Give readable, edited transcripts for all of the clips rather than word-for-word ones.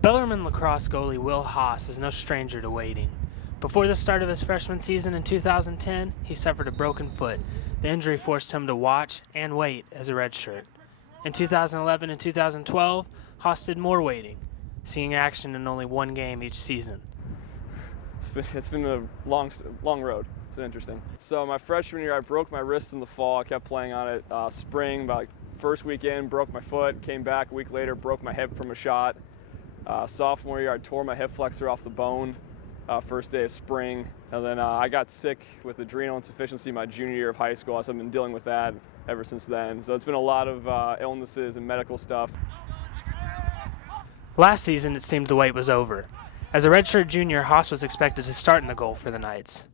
Bellarmine lacrosse goalie Will Haas is no stranger to waiting. Before the start of his freshman season in 2010, he suffered a broken foot. The injury forced him to watch and wait as a redshirt. In 2011 and 2012, Haas did more waiting, seeing action in only one game each season. It's been a long road. It's been interesting. So my freshman year, I broke my wrist in the fall. I kept playing on it. Spring, about first weekend, broke my foot. Came back a week later, broke my hip from a shot. Sophomore year, I tore my hip flexor off the bone first day of spring. And then I got sick with adrenal insufficiency my junior year of high school, so I've been dealing with that ever since then. So it's been a lot of illnesses and medical stuff. Last season, it seemed the wait was over. As a redshirt junior, Haas was expected to start in the goal for the Knights.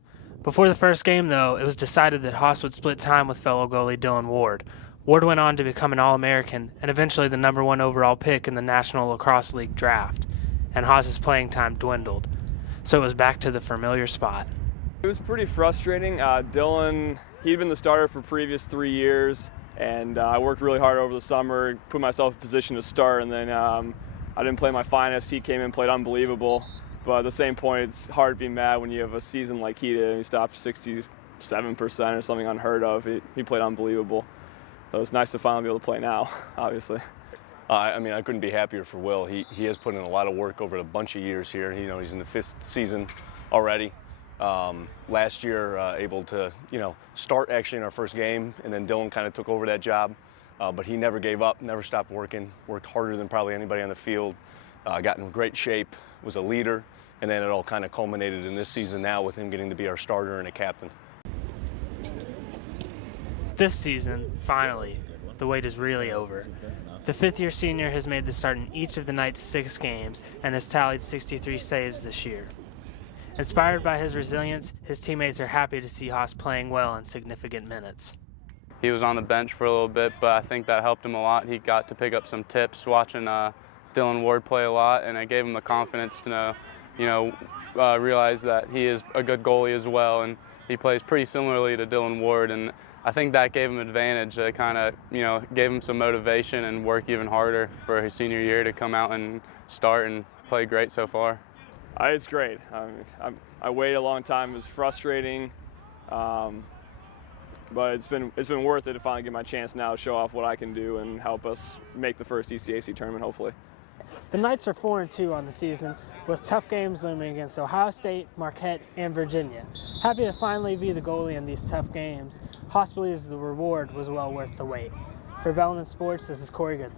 Before the first game, though, it was decided that Haas would split time with fellow goalie Dylan Ward. Ward went on to become an All-American and eventually the #1 overall pick in the National Lacrosse League draft, and Haas's playing time dwindled. So it was back to the familiar spot. It was pretty frustrating. Dylan, he'd been the starter for previous 3 years, and I worked really hard over the summer, put myself in position to start, and then I didn't play my finest. He came in and played unbelievable, but at the same point, it's hard to be mad when you have a season like he did. He stopped 67% or something unheard of. He played unbelievable. So it's nice to finally be able to play now, obviously. I mean, I couldn't be happier for Will. He has put in a lot of work over a bunch of years here. You know, he's in the 5th season already. Last year, able to, start actually in our first game, and then Dylan kind of took over that job. But he never gave up, never stopped working, worked harder than probably anybody on the field, got in great shape, was a leader, and then it all kind of culminated in this season now with him getting to be our starter and a captain. This season, finally, the wait is really over. The 5th-year senior has made the start in each of the Knights' 6 games and has tallied 63 saves this year. Inspired by his resilience, his teammates are happy to see Haas playing well in significant minutes. He was on the bench for a little bit, but I think that helped him a lot. He got to pick up some tips watching Dylan Ward play a lot, and it gave him the confidence to realize that he is a good goalie as well, and he plays pretty similarly to Dylan Ward, and I think that gave him advantage. It kind of, gave him some motivation and work even harder for his senior year to come out and start and play great so far. It's great. I waited a long time. It was frustrating, but it's been worth it to finally get my chance now to show off what I can do and help us make the first ECAC tournament, hopefully. The Knights are 4-2 on the season, with tough games looming against Ohio State, Marquette, and Virginia. Happy to finally be the goalie in these tough games, Haas believes the reward was well worth the wait. For Bellarmine Sports, this is Goodlett.